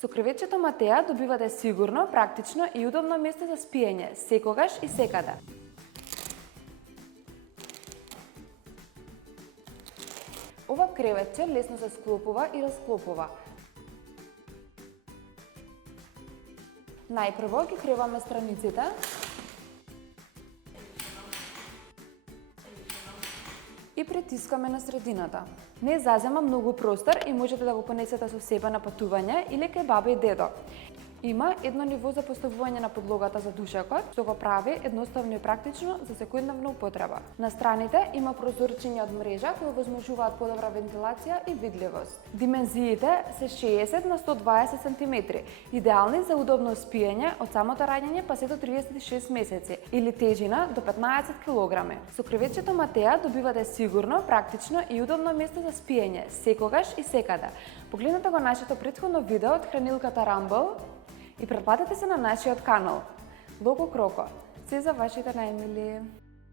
Со креветчето Матеа добивате сигурно, практично и удобно место за спиење, секогаш и секаде. Ова креветче лесно се склопува и расклопува. Најпрво ги креваме страниците. И притискаме на средината. Не зазема многу простор и можете да го понесете со себе на патување или кај баба и дедо. Има едно ниво за поставување на подлогата за душекот, што го прави едноставно и практично за секојдневна употреба. На страните има прозорчиња од мрежа кои овозможуваат подобра вентилација и видливост. Димензиите се 60 на 120 см, идеални за удобно спиење од самото раѓање па се до 36 месеци или тежина до 15 кг. Со креветчето Матеа добивате сигурно, практично и удобно место за спиење, секогаш и секаде. Погледнете го нашето претходно видео од хранилката Rumble и претплатете се на нашиот канал. Лого Кроко, се за вашите најмили!